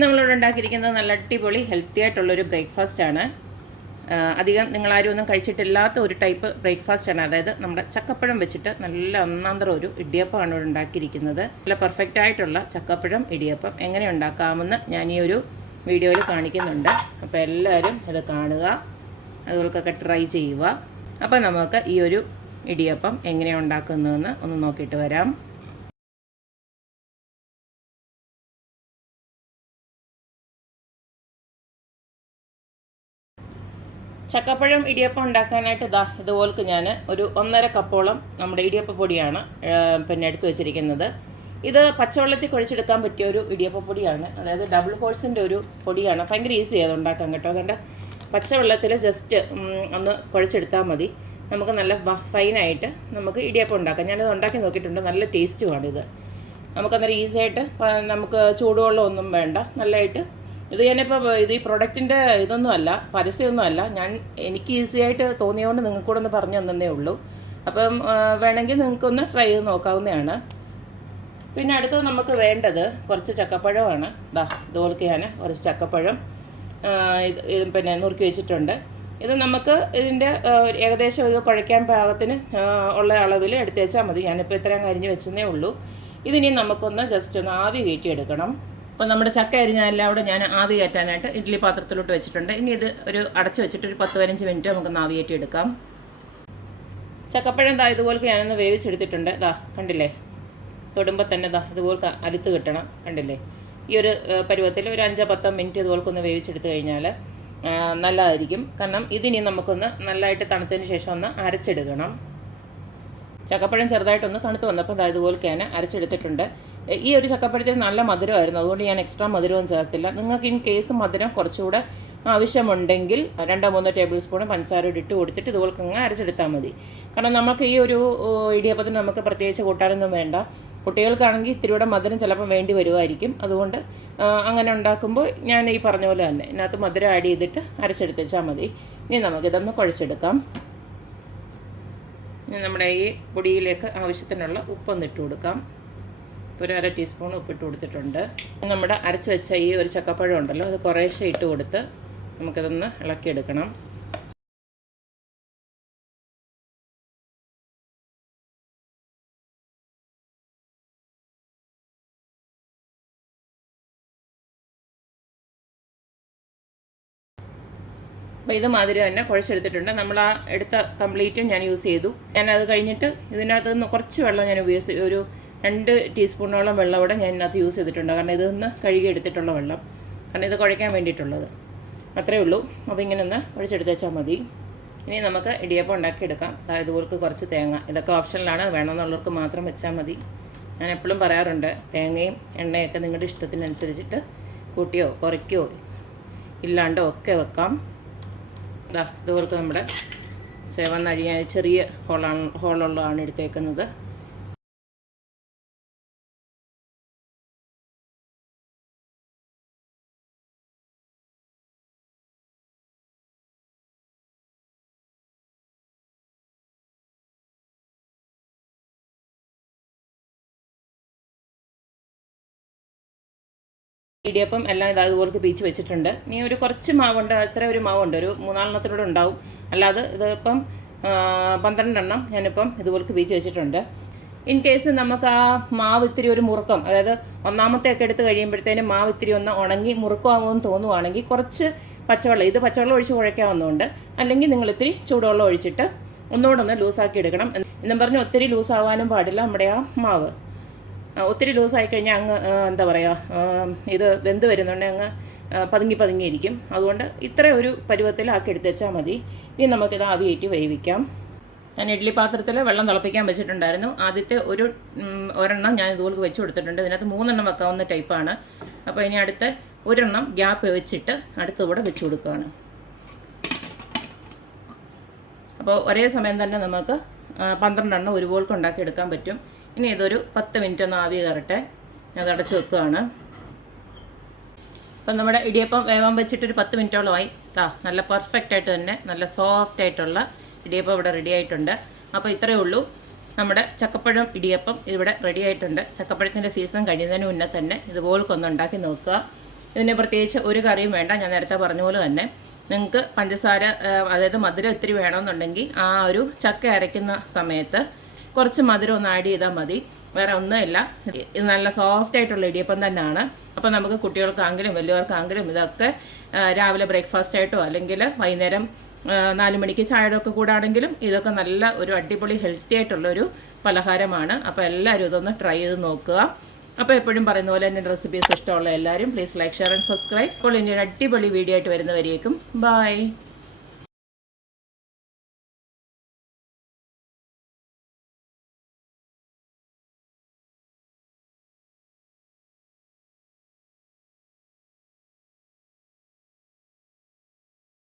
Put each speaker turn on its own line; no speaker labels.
നമ്മളിവിടെ ഉണ്ടാക്കിയിരിക്കുന്നത് നല്ല അടിപൊളി ഹെൽത്തി ആയിട്ടുള്ളൊരു ആണ്. അധികം നിങ്ങളാരും ഒന്നും കഴിച്ചിട്ടില്ലാത്ത ഒരു ടൈപ്പ് ബ്രേക്ക്ഫാസ്റ്റ് ആണ്. അതായത് നമ്മുടെ ചക്കപ്പഴം വെച്ചിട്ട് നല്ല ഒന്നാന്തരം ഒരു ഇടിയപ്പമാണ് ഇവിടെ ഉണ്ടാക്കിയിരിക്കുന്നത്. നല്ല പെർഫെക്റ്റ് ആയിട്ടുള്ള ചക്കപ്പഴം ഇടിയപ്പം എങ്ങനെ ഉണ്ടാക്കാമെന്ന് ഞാൻ ഈ ഒരു വീഡിയോയിൽ കാണിക്കുന്നുണ്ട്. അപ്പോൾ എല്ലാവരും ഇത് കാണുക. അതുപോലൊക്കെ ട്രൈ ചെയ്യുക. അപ്പോൾ നമുക്ക് ഈ ഒരു ഇടിയപ്പം എങ്ങനെയാണ് ഉണ്ടാക്കുന്നതെന്ന് ഒന്ന് നോക്കിയിട്ട് വരാം. ചക്കപ്പഴം ഇടിയപ്പം ഉണ്ടാക്കാനായിട്ട് ഇതാ ഇതുപോലെക്ക് ഞാൻ ഒരു ഒന്നര കപ്പോളം നമ്മുടെ ഇടിയപ്പ പൊടിയാണ് പിന്നെ എടുത്തു വെച്ചിരിക്കുന്നത്. ഇത് പച്ചവെള്ളത്തിൽ കുഴച്ചെടുക്കാൻ പറ്റിയ ഒരു ഇടിയപ്പ പൊടിയാണ്. അതായത് ഡബിൾ പോഴ്സിന്റെ ഒരു പൊടിയാണ്. ഭയങ്കര ഈസി അത് ഉണ്ടാക്കാൻ കേട്ടോ. അതുകൊണ്ട് പച്ചവെള്ളത്തിൽ ജസ്റ്റ് ഒന്ന് കുഴച്ചെടുത്താൽ മതി. നമുക്ക് നല്ല ഫൈനായിട്ട് നമുക്ക് ഇടിയപ്പം ഉണ്ടാക്കാം. ഞാനത് ഉണ്ടാക്കി നോക്കിയിട്ടുണ്ട്. നല്ല ടേസ്റ്റുമാണിത് നമുക്കന്നേരം ഈസി ആയിട്ട് നമുക്ക് ചൂടുവെള്ളമൊന്നും വേണ്ട. നല്ലതായിട്ട് ഇത് ഞാനിപ്പോൾ ഇത് ഈ പ്രൊഡക്റ്റിന്റെ ഇതൊന്നും അല്ല പരസ്യമൊന്നും അല്ല. ഞാൻ എനിക്ക് ഈസി ആയിട്ട് തോന്നിയതുകൊണ്ട് നിങ്ങൾക്ക് കൂടെ ഒന്ന് പറഞ്ഞു തന്നേ ഉള്ളൂ. അപ്പം വേണമെങ്കിൽ നിങ്ങൾക്കൊന്ന് ട്രൈ ചെയ്ത് നോക്കാവുന്നതാണ്. പിന്നെ അടുത്തത് നമുക്ക് വേണ്ടത് കുറച്ച് ചക്കപ്പഴമാണ്. ദാ ഇതുപോലൊക്കെ ഞാൻ കുറച്ച് ചക്കപ്പഴം ഇത് പിന്നെ നുറുക്കി വെച്ചിട്ടുണ്ട്. ഇത് നമുക്ക് ഇതിന്റെ ഏകദേശം ഇത് കുഴയ്ക്കാൻ പാകത്തിന് ഉള്ള അളവിൽ എടുത്തേച്ചാൽ മതി. ഞാനിപ്പോൾ ഇത്രയും കരിഞ്ഞ് വെച്ചതേ ഉള്ളൂ. ഇതിനി നമുക്കൊന്ന് ജസ്റ്റ് ഒന്ന് ആവി കയറ്റി എടുക്കണം അപ്പോൾ നമ്മുടെ ചക്ക അരിഞ്ഞതെല്ലാം അവിടെ ഞാൻ ആവി കയറ്റാനായിട്ട് ഇഡ്ഡലി പാത്രത്തിലോട്ട് വെച്ചിട്ടുണ്ട്. ഇനി ഇത് ഒരു അടച്ചു വെച്ചിട്ട് ഒരു പത്ത് പതിനഞ്ച് മിനിറ്റ് നമുക്ക് ആവി കയറ്റി എടുക്കാം ചക്കപ്പഴം ദാ ഇതുപോലെ ഞാനൊന്ന് വേവിച്ചെടുത്തിട്ടുണ്ട്. ദാ കണ്ടില്ലേ? തൊടുമ്പോൾ തന്നെ ദാ ഇതുപോലെ അലുത്ത് കിട്ടണം. കണ്ടില്ലേ? ഈ ഒരു പരുവത്തിൽ ഒരു അഞ്ചോ പത്തോ മിനിറ്റ് ഇതുപോലെ ഒന്ന് വേവിച്ചെടുത്ത് കഴിഞ്ഞാൽ നല്ലതായിരിക്കും. കാരണം ഇതിനി നമുക്കൊന്ന് നല്ലതായിട്ട് തണുത്തതിന് ശേഷം ഒന്ന് അരച്ചെടുക്കണം. ചക്കപ്പഴം ചെറുതായിട്ടൊന്ന് തണുത്ത് വന്നപ്പോൾ ദാ ഇതുപോലെ ഞാൻ അരച്ചെടുത്തിട്ടുണ്ട്. ഈ ഒരു ചക്കപ്പഴത്തിന് നല്ല മധുരമായിരുന്നു. അതുകൊണ്ട് ഞാൻ എക്സ്ട്രാ മധുരവും ചേർത്തില്ല. നിങ്ങൾക്ക് ഇൻ കേസ് മധുരം കുറച്ചുകൂടെ ആവശ്യമുണ്ടെങ്കിൽ രണ്ടോ മൂന്നോ ടേബിൾ സ്പൂൺ പഞ്ചസാര ഇട്ട് കൊടുത്തിട്ട് ഇതുപോലെ അങ്ങ് അരച്ചെടുത്താൽ മതി. കാരണം നമുക്ക് ഈ ഒരു ഇടിയപ്പത്തിന് നമുക്ക് പ്രത്യേകിച്ച് കൂട്ടാനൊന്നും വേണ്ട. കുട്ടികൾക്കാണെങ്കിൽ ഇത്തിരിയുടെ മധുരം ചിലപ്പം വേണ്ടി വരുമായിരിക്കും. അതുകൊണ്ട് അങ്ങനെ ഉണ്ടാക്കുമ്പോൾ ഞാൻ ഈ പറഞ്ഞ പോലെ തന്നെ ഇതിനകത്ത് മധുരം ആഡ് ചെയ്തിട്ട് അരച്ചെടുത്തേച്ചാൽ മതി. ഇനി നമുക്കിതൊന്ന് കുഴച്ചെടുക്കാം. ഇനി നമ്മുടെ ഈ പൊടിയിലേക്ക് ആവശ്യത്തിനുള്ള ഉപ്പൊന്നിട്ട് കൊടുക്കാം. ഒരു അര ടീസ്പൂൺ ഉപ്പിട്ട് കൊടുത്തിട്ടുണ്ട്. നമ്മുടെ അരച്ച് വെച്ച ഈ ഒരു ചക്കപ്പഴം ഉണ്ടല്ലോ അത് കുറേശ്ശെ ഇട്ട് കൊടുത്ത് നമുക്കതൊന്ന് ഇളക്കിയെടുക്കണം. അപ്പോൾ ഇതുമാതിരി തന്നെ കുഴച്ചെടുത്തിട്ടുണ്ട്. നമ്മൾ ആ എടുത്ത കംപ്ലീറ്റും ഞാൻ യൂസ് ചെയ്തു. ഞാൻ അത് കഴിഞ്ഞിട്ട് ഇതിനകത്ത് നിന്ന് കുറച്ച് വെള്ളം ഞാൻ ഉപയോഗിച്ച് ഒരു രണ്ട് ടീസ്പൂണോളം വെള്ളം ഇവിടെ ഞാൻ ഇതിനകത്ത് യൂസ് ചെയ്തിട്ടുണ്ട്. കാരണം ഇതൊന്ന് കഴുകി എടുത്തിട്ടുള്ള വെള്ളം. കാരണം ഇത് കുഴയ്ക്കാൻ വേണ്ടിയിട്ടുള്ളത്. അത്രയേ ഉള്ളൂ. അപ്പോൾ ഇങ്ങനെ ഒന്ന് ഒഴിച്ചെടുത്ത് വെച്ചാൽ മതി. ഇനി നമുക്ക് ഇടിയപ്പം ഉണ്ടാക്കിയെടുക്കാം. അതായത് ഇതുപോൾക്ക് കുറച്ച് തേങ്ങ. ഇതൊക്കെ ഓപ്ഷനിലാണ്. വേണമെന്നുള്ളവർക്ക് മാത്രം വെച്ചാൽ മതി. ഞാൻ എപ്പോഴും പറയാറുണ്ട് തേങ്ങയും എണ്ണയൊക്കെ നിങ്ങളുടെ ഇഷ്ടത്തിനനുസരിച്ചിട്ട് കൂട്ടിയോ കുറയ്ക്കോ ഇല്ലാണ്ടോ ഒക്കെ വെക്കാം. ഇതാ ഇതുപോലത്തെ നമ്മുടെ ചേവന്നഴിയാൻ ചെറിയ ഹോളാണ് ഹോളുള്ളതാണ് എടുത്തേക്കുന്നത്. ഇടിയപ്പം എല്ലാം ഇതാ ഇതുപോലെ പീച്ച് വെച്ചിട്ടുണ്ട്. ഇനി ഒരു കുറച്ച് മാവുണ്ട് അത്ര ഒരു മാവുണ്ട്. ഒരു മൂന്നാലെണ്ണത്തിലൂടെ ഉണ്ടാവും. അല്ലാതെ ഇതിപ്പം പന്ത്രണ്ടെണ്ണം ഞാനിപ്പം ഇതുപോലെ പീച്ച് വെച്ചിട്ടുണ്ട്. ഇൻ കേസ് നമുക്ക് ആ മാവ് ഇത്തിരി ഒരു മുറുക്കം അതായത് ഒന്നാമത്തെ ഒക്കെ എടുത്ത് കഴിയുമ്പോഴത്തേനും മാവ് ഇത്തിരി ഒന്ന് ഉണങ്ങി മുറുക്കമാകുമെന്ന് തോന്നുവാണെങ്കിൽ കുറച്ച് പച്ചവെള്ളം ഇത് പച്ചവെള്ളം ഒഴിച്ച് കുഴയ്ക്കാവുന്നതുകൊണ്ട് അല്ലെങ്കിൽ നിങ്ങൾ ഇത്തിരി ചൂടുവെള്ളം ഒഴിച്ചിട്ട് ഒന്നുകൂടെ ഒന്ന് ലൂസാക്കി എടുക്കണം. എന്നും പറഞ്ഞ് ഒത്തിരി ലൂസാവാനും പാടില്ല നമ്മുടെ ആ മാവ്. ഒത്തിരി ലൂസായി കഴിഞ്ഞാൽ അങ്ങ് എന്താ പറയുക ഇത് വെന്ത് വരുന്നുണ്ടെങ്കിൽ അങ്ങ് പതുങ്ങി പതുങ്ങിയിരിക്കും അതുകൊണ്ട് ഇത്ര ഒരു പരുവത്തിലാക്കി എടുത്ത് വെച്ചാൽ മതി. ഇനി നമുക്കിത് ആവിയേറ്റ് വേവിക്കാം. ഞാൻ ഇഡ്ഡലി പാത്രത്തിൽ വെള്ളം തിളപ്പിക്കാൻ വെച്ചിട്ടുണ്ടായിരുന്നു. ആദ്യത്തെ ഒരു ഒരെണ്ണം ഞാൻ ഇതുപോലെ വെച്ച് കൊടുത്തിട്ടുണ്ട്. ഇതിനകത്ത് മൂന്നെണ്ണം വെക്കാവുന്ന ടൈപ്പാണ്. അപ്പോൾ ഇനി അടുത്ത ഒരെണ്ണം ഗ്യാപ്പ് വെച്ചിട്ട് അടുത്ത കൂടെ വെച്ച് കൊടുക്കുകയാണ് അപ്പോൾ ഒരേ സമയം തന്നെ നമുക്ക് പന്ത്രണ്ടെണ്ണം ഒരുപോലെ ഉണ്ടാക്കിയെടുക്കാൻ പറ്റും. ഇനി ഇതൊരു പത്ത് മിനിറ്റ് ഒന്ന് ആവി കയറട്ടെ. അത് അടച്ചു വെക്കുകയാണ്. അപ്പം നമ്മുടെ ഇടിയപ്പം വേവാൻ വെച്ചിട്ടൊരു പത്ത് മിനിറ്റോളമായി താ നല്ല പെർഫെക്റ്റ് ആയിട്ട് തന്നെ നല്ല സോഫ്റ്റ് ആയിട്ടുള്ള ഇടിയപ്പം ഇവിടെ റെഡി ആയിട്ടുണ്ട്. അപ്പോൾ ഇത്രയേ ഉള്ളൂ. നമ്മുടെ ചക്കപ്പഴം ഇടിയപ്പം ഇവിടെ റെഡി ആയിട്ടുണ്ട്. ചക്കപ്പഴത്തിന്റെ സീസൺ കഴിയുന്നതിന് മുന്നേ തന്നെ ഒന്ന് ഉണ്ടാക്കി നോക്കുക. ഇതിന് പ്രത്യേകിച്ച് ഒരു കറിയും വേണ്ട. ഞാൻ നേരത്തെ പറഞ്ഞ പോലെ തന്നെ നിങ്ങൾക്ക് പഞ്ചസാര അതായത് മധുരം ഇത്തിരി വേണമെന്നുണ്ടെങ്കിൽ ആ ഒരു ചക്ക അരയ്ക്കുന്ന സമയത്ത് കുറച്ച് മധുരം ഒന്ന് ആഡ് ചെയ്താൽ മതി. വേറെ ഒന്നുമില്ല. ഇത് നല്ല സോഫ്റ്റ് ആയിട്ടുള്ള ഇടിയപ്പം തന്നെയാണ്. അപ്പോൾ നമുക്ക് കുട്ടികൾക്കാണെങ്കിലും വലിയവർക്കാണെങ്കിലും ഇതൊക്കെ രാവിലെ ബ്രേക്ക്ഫാസ്റ്റ് ആയിട്ടോ അല്ലെങ്കിൽ വൈകുന്നേരം നാല് മണിക്ക് ചായയുടെ ഒക്കെ കൂടാണെങ്കിലും ഇതൊക്കെ നല്ല ഒരു അടിപൊളി ഹെൽത്തി ആയിട്ടുള്ളൊരു പലഹാരമാണ്. അപ്പോൾ എല്ലാവരും ഇതൊന്ന് ട്രൈ ചെയ്ത് നോക്കുക. അപ്പോൾ എപ്പോഴും പറയുന്ന പോലെ എന്റെ റെസിപ്പീസ് ഇഷ്ടമുള്ള എല്ലാവരും please like share and subscribe അപ്പോൾ ഇനി ഒരു അടിപൊളി വീഡിയോ ആയിട്ട് വരുന്നവരേക്കും. ബൈ